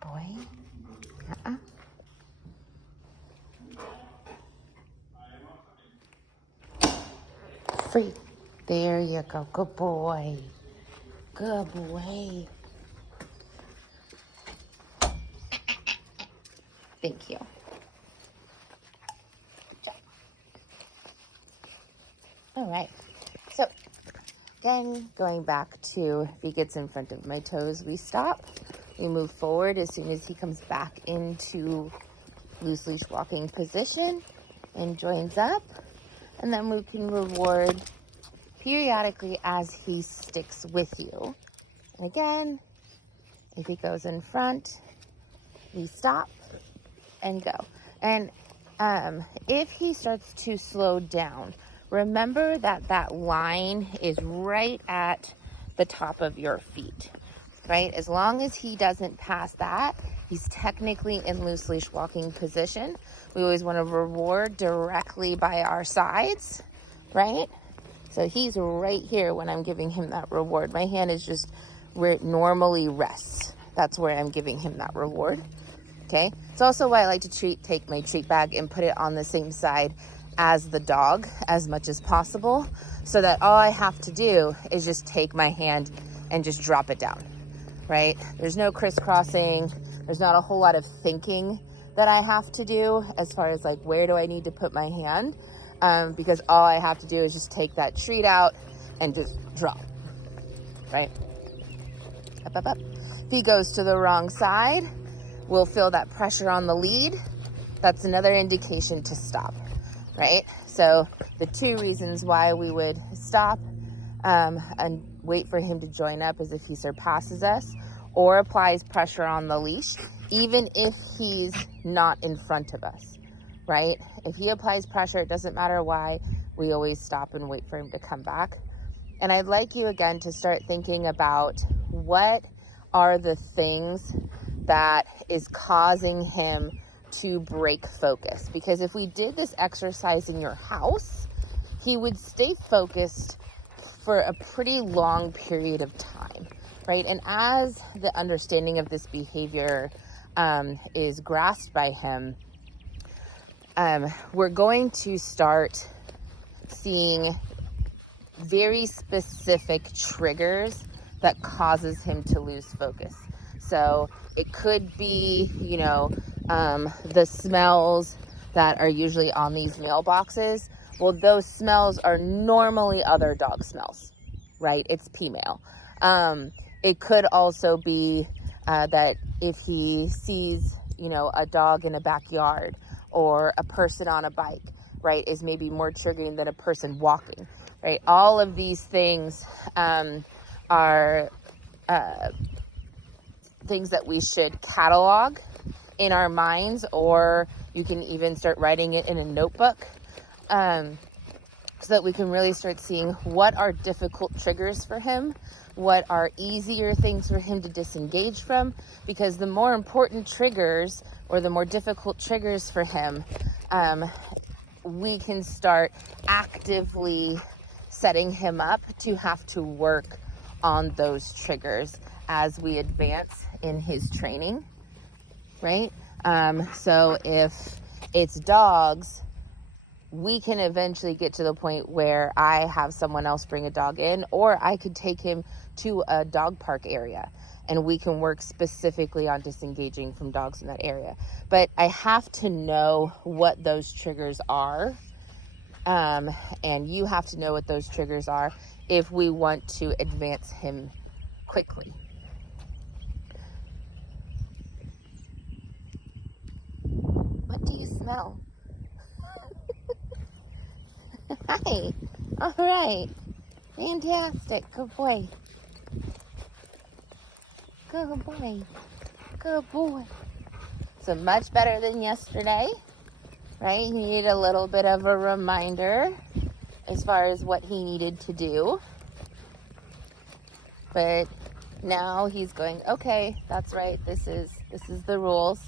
Boy. Uh-uh. Free. There you go. Good boy. Good boy. Thank you. Good job. All right. So, again, going back to if he gets in front of my toes, we stop. We move forward as soon as he comes back into loose leash walking position and joins up. And then we can reward periodically as he sticks with you. And again, if he goes in front, we stop and go. And if he starts to slow down, remember that that line is right at the top of your feet, right? As long as he doesn't pass that, he's technically in loose leash walking position. We always want to reward directly by our sides, right? So he's right here when I'm giving him that reward. My hand is just where it normally rests. That's where I'm giving him that reward. Okay. It's also why I like to take my treat bag and put it on the same side as the dog as much as possible, so that all I have to do is just take my hand and just drop it down, right? There's no crisscrossing. There's not a whole lot of thinking that I have to do as far as like, where do I need to put my hand? Because all I have to do is just take that treat out and just drop, right? Up, up, up. If he goes to the wrong side, we'll feel that pressure on the lead. That's another indication to stop, right? So the two reasons why we would stop and wait for him to join up is if he surpasses us or applies pressure on the leash, even if he's not in front of us, right? If he applies pressure, it doesn't matter why, we always stop and wait for him to come back. And I'd like you again to start thinking about what are the things that is causing him to break focus. Because if we did this exercise in your house, he would stay focused for a pretty long period of time, right? And as the understanding of this behavior is grasped by him, we're going to start seeing very specific triggers that causes him to lose focus. So it could be, the smells that are usually on these mailboxes. Well, those smells are normally other dog smells, right? It's female. It could also be that if he sees, a dog in a backyard or a person on a bike, right, is maybe more triggering than a person walking, right? All of these things are things that we should catalog in our minds, or you can even start writing it in a notebook so that we can really start seeing what are difficult triggers for him, what are easier things for him to disengage from, because the more important triggers or the more difficult triggers for him, we can start actively setting him up to have to work on those triggers as we advance in his training, right? So if it's dogs, we can eventually get to the point where I have someone else bring a dog in, or I could take him to a dog park area and we can work specifically on disengaging from dogs in that area. But I have to know what those triggers are. And you have to know what those triggers are if we want to advance him quickly. What do you smell? Hi. All right. Fantastic. Good boy. Good boy. Good boy. So much better than yesterday, right? He needed a little bit of a reminder as far as what he needed to do. But now he's going, okay, that's right. This is the rules.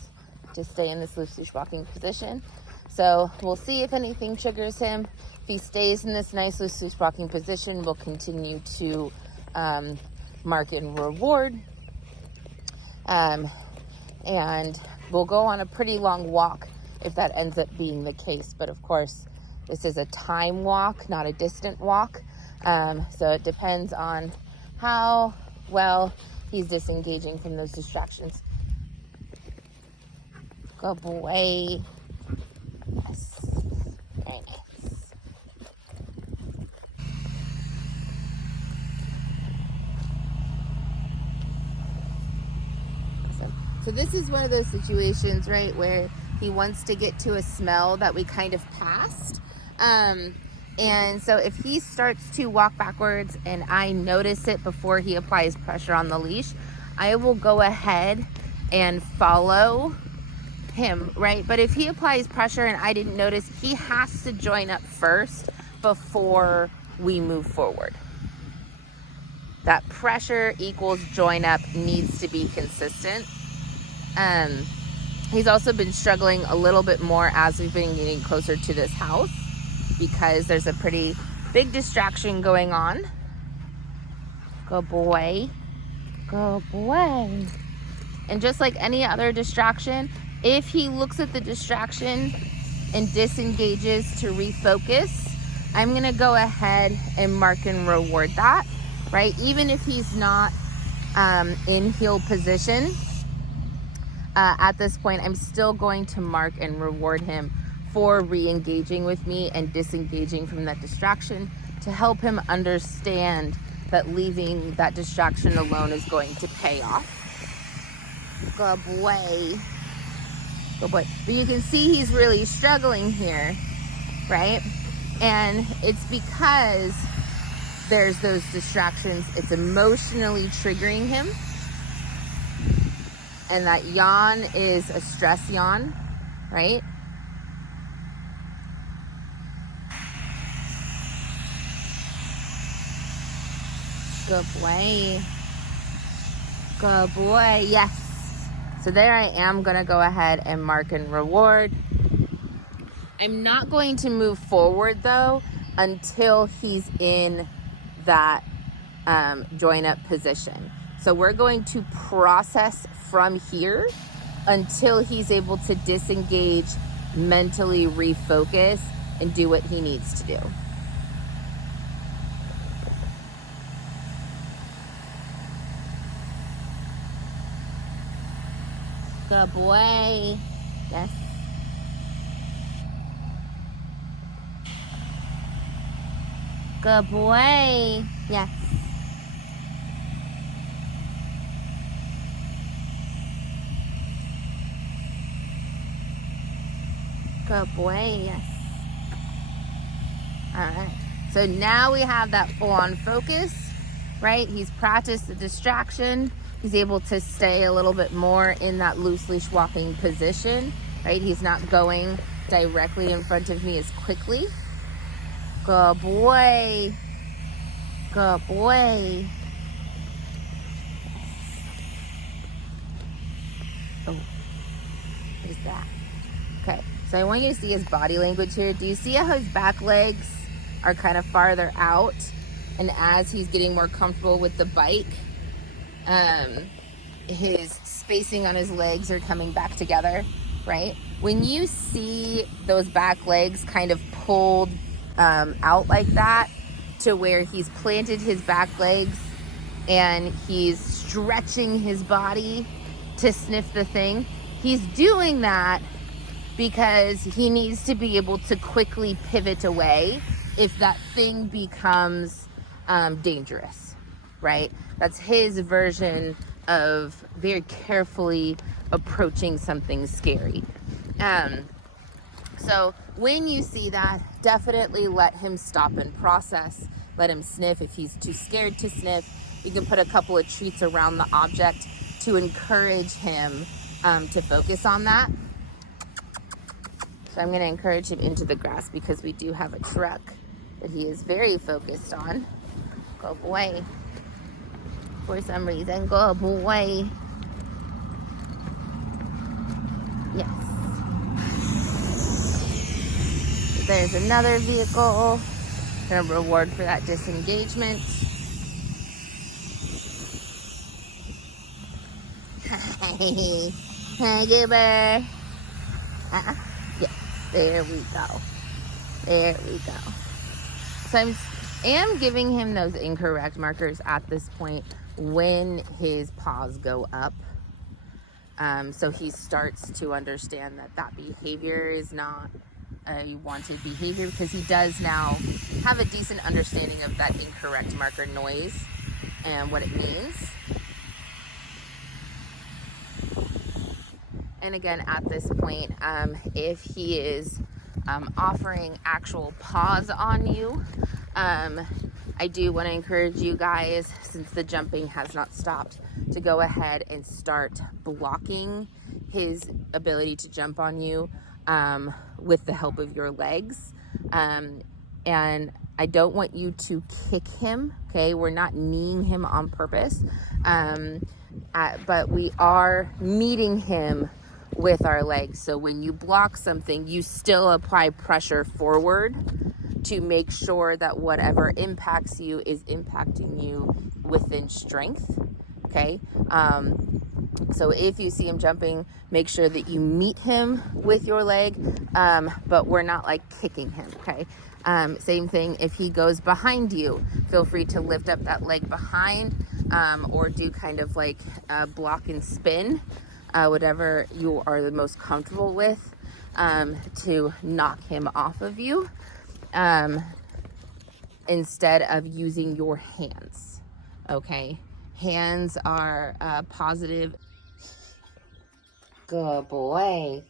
to stay in this loose leash walking position. So we'll see if anything triggers him. If he stays in this nice loose leash walking position, we'll continue to mark and reward. And we'll go on a pretty long walk if that ends up being the case. But of course, this is a time walk, not a distant walk. So it depends on how well he's disengaging from those distractions. Good boy. Yes. Very nice. Awesome. So this is one of those situations, right, where he wants to get to a smell that we kind of passed. And so if he starts to walk backwards and I notice it before he applies pressure on the leash, I will go ahead and follow him, right? But if he applies pressure and I didn't notice, he has to join up first before we move forward. That pressure equals join up needs to be consistent. He's also been struggling a little bit more as we've been getting closer to this house because there's a pretty big distraction going on. Good boy. Good boy. And just like any other distraction, if he looks at the distraction and disengages to refocus, I'm going to go ahead and mark and reward that, right? Even if he's not in heel position, at this point, I'm still going to mark and reward him for re-engaging with me and disengaging from that distraction to help him understand that leaving that distraction alone is going to pay off. Good boy. Good boy. But you can see he's really struggling here, right? And it's because there's those distractions. It's emotionally triggering him. And that yawn is a stress yawn, right? Good boy. Good boy. Yes. So there I am going to go ahead and mark and reward. I'm not going to move forward though until he's in that join up position. So we're going to process from here until he's able to disengage, mentally refocus, and do what he needs to do. Good boy. Yes. Good boy. Yes. Good boy. Yes. All right. So now we have that full-on focus, right? He's practiced the distraction. He's able to stay a little bit more in that loose leash walking position, right? He's not going directly in front of me as quickly. Good boy. Good boy. Oh, what is that? Okay, so I want you to see his body language here. Do you see how his back legs are kind of farther out? And as he's getting more comfortable with the bike, his spacing on his legs are coming back together, right? When you see those back legs kind of pulled out like that to where he's planted his back legs and he's stretching his body to sniff the thing, he's doing that because he needs to be able to quickly pivot away if that thing becomes dangerous, right? That's his version of very carefully approaching something scary. So when you see that, definitely let him stop and process. Let him sniff. If he's too scared to sniff, you can put a couple of treats around the object to encourage him to focus on that. So I'm going to encourage him into the grass because we do have a truck that he is very focused on. Good boy. For some reason, good boy. Yes. there's another vehicle. Gonna reward for that disengagement. Hi. Hi, Goober. Yeah, there we go. There we go. So I am giving him those incorrect markers at this point when his paws go up. So he starts to understand that that behavior is not a wanted behavior, because he does now have a decent understanding of that incorrect marker noise and what it means. And again, at this point, if he is offering actual paws on you, I do want to encourage you guys, since the jumping has not stopped, to go ahead and start blocking his ability to jump on you with the help of your legs. And I don't want you to kick him, okay? We're not kneeing him on purpose, but we are meeting him with our legs. So when you block something, you still apply pressure forward to make sure that whatever impacts you is impacting you within strength, okay? So if you see him jumping, make sure that you meet him with your leg, but we're not like kicking him, okay? Same thing, if he goes behind you, feel free to lift up that leg behind, or do kind of like a block and spin, whatever you are the most comfortable with, to knock him off of you, instead of using your hands, okay? Hands are positive. Good boy.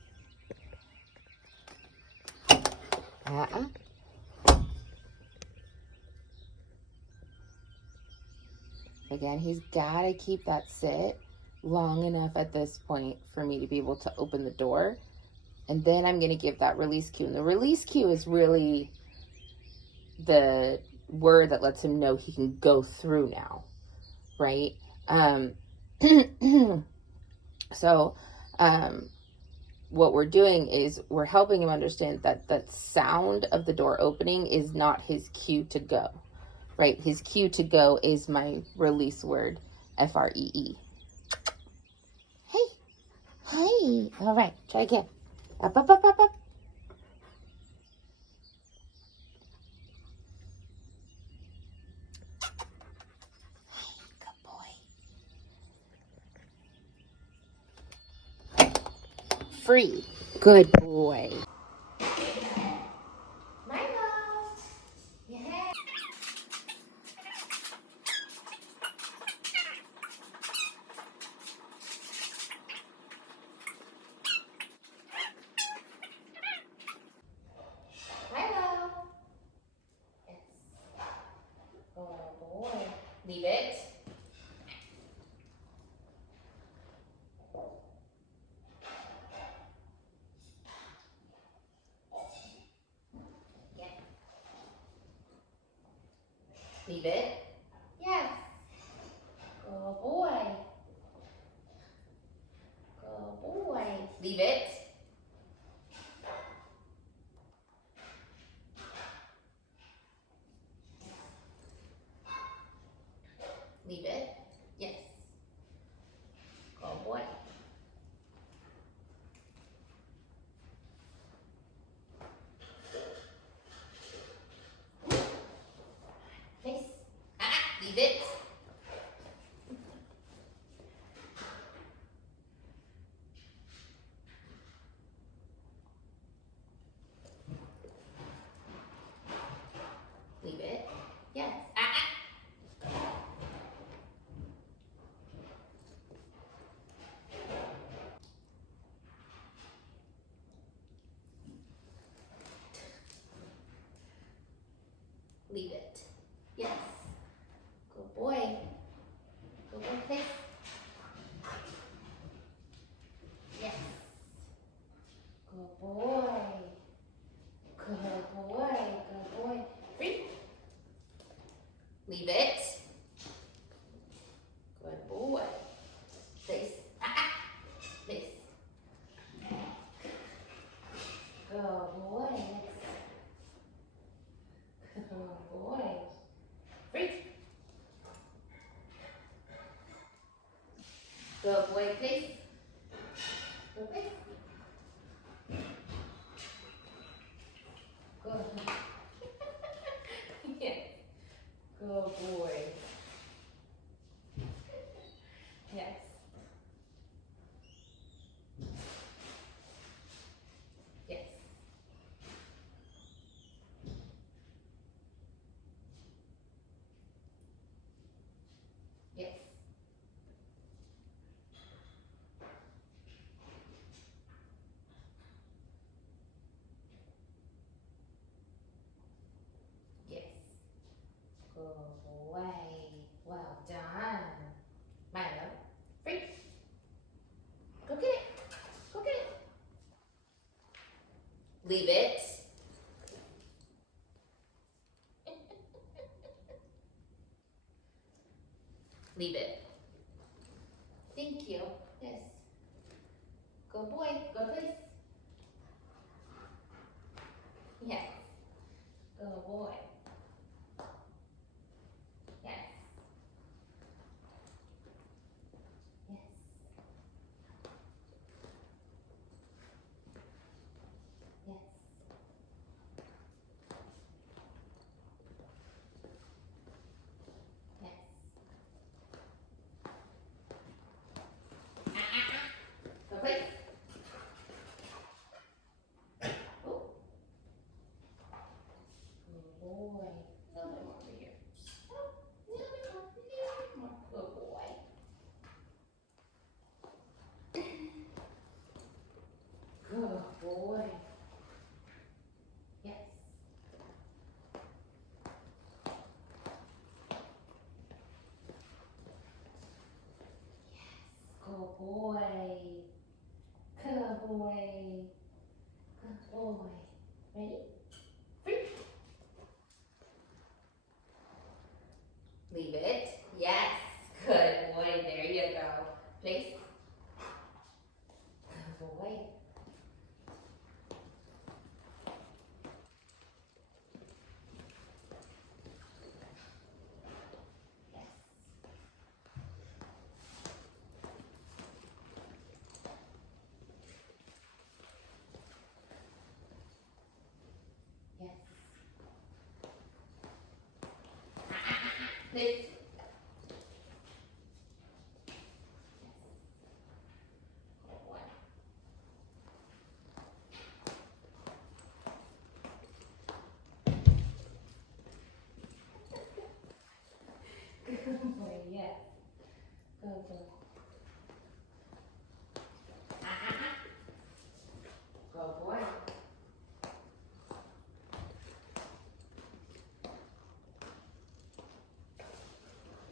Again, he's got to keep that sit long enough at this point for me to be able to open the door. And then I'm going to give that release cue. And the release cue is really the word that lets him know he can go through now, right? So what we're doing is we're helping him understand that that sound of the door opening is not his cue to go, right? His cue to go is my release word, F-R-E-E. Hey, hey. All right, try again. Up, up, up, up, up. Good boy. Free. Good boy. Milo. Yeah. Milo. Yes. Oh boy. Leave it. Yeah. Leave it. Yes. Good boy. Good boy. Leave it. Leave it. Yes. Good boy. Nice. Leave it. Leave it. Yes. Leave it. Yes. Good boy. Good boy, please. Yes. Good boy. Good boy. Good boy. Free. Leave it. Good boy. Please. Please. Good boy. please. Good place. Good. Yes. Good boy. Yes. Yes. Yes. Yes. Good boy. Well done. Milo, free. Go get it. Go get it. Leave it. Leave it. Thank you. Yes. Good boy. Good place. Yes. Good boy. Yes. Yes. Yes. Yes. Good place. Oh. Good boy. A little bit more over here. Oh, a little bit more. A little bit more. Good boy. Good boy. Yes. Good boy. Good boy. Good boy. Ready? Free. Leave it. Yes. Good boy. There you go. Place. Good boy. Yes. Yes. Place. Good boy. Good boy. Yes. Good boy. Good boy.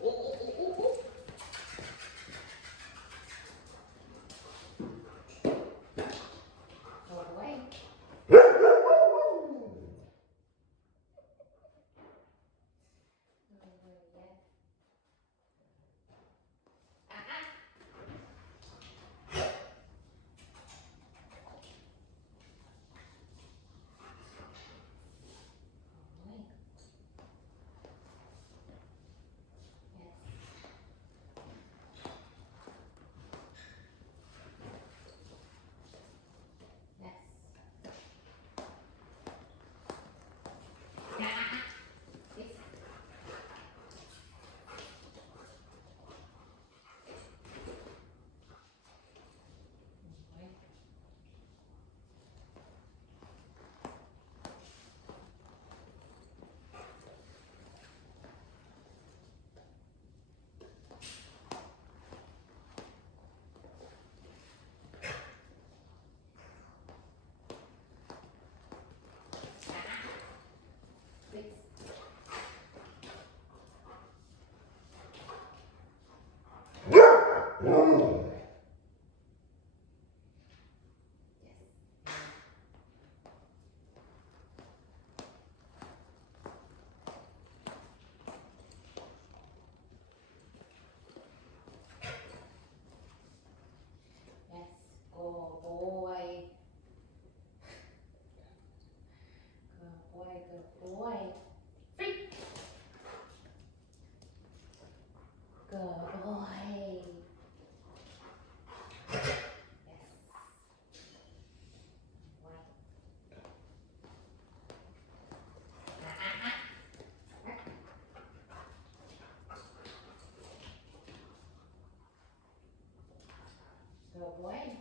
Ooh, ooh, ooh, ooh, ooh. Good boy. Good boy. Yes. Good boy. Yes. Yes. Yes. Good boy. Yes. Yes. Good boy. Good boy. Good boy. Free. Good boy. boy.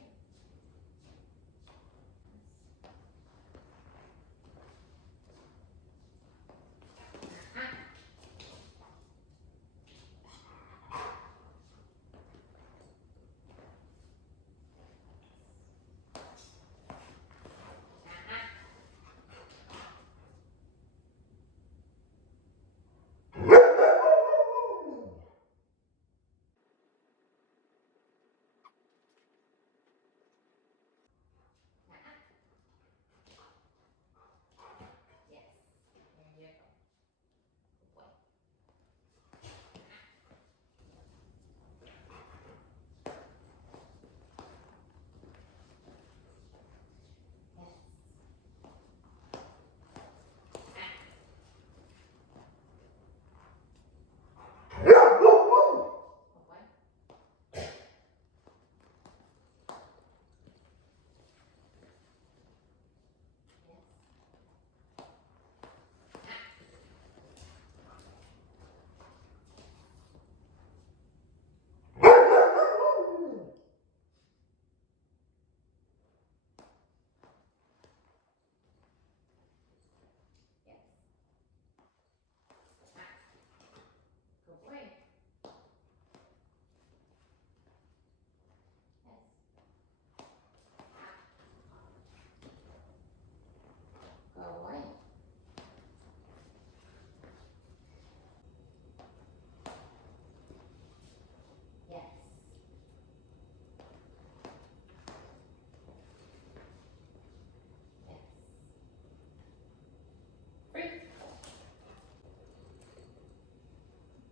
Yes.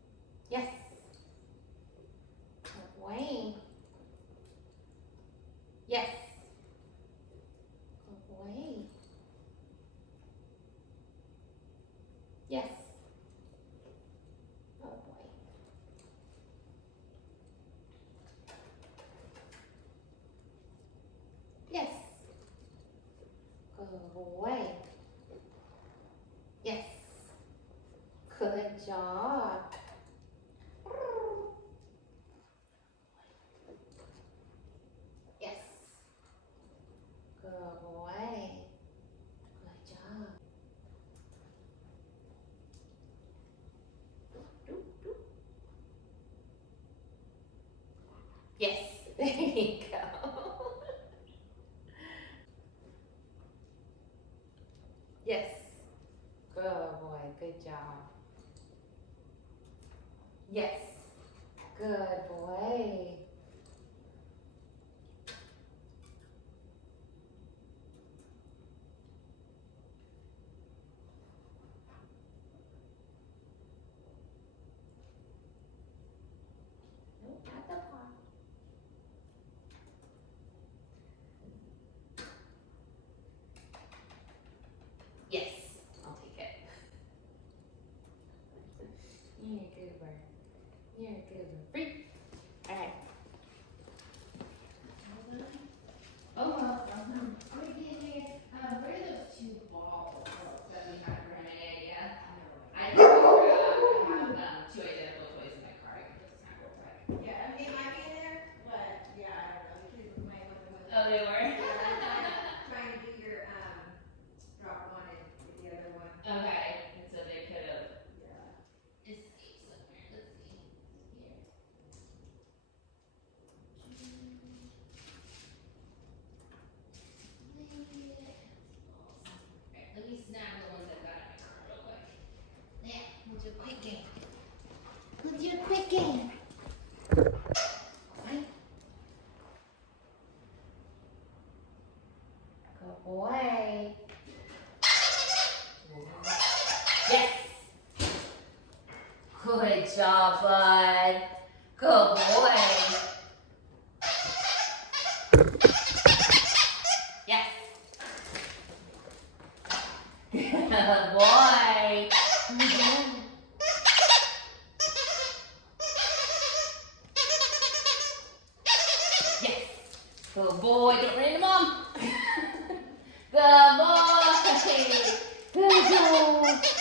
Good boy. Yes. Good boy. Yes. Good boy. Yes. Good boy. Yes. Good job. Yes. Good boy. Good job. Yes. There you go. Yes. Good boy. Good job. Yes. Good boy. Nope, not the paw. Yes. I'll take it. You're a good bird. You're a good bird. Free. All right. Oh, well, are we getting where are those two balls that we had for him? Any idea? I just have two identical toys in my car. I can just snap real quick. Yeah, I mean, it might be in there, but yeah, I don't know. The kids were playing with them with Oh, they were? trying to do your drop one and get the other one. Okay. And so they could have Yeah. escaped somewhere. Let's see. Here. Alright, let me snap the ones I've got in my car real quick. Yeah, we'll do a quick game. We'll do a quick game. Right? Good boy. Yes. Good job, bud. Good boy. Yes. Good boy. Yes. Good boy. Don't run into mom. Good boy. Good job.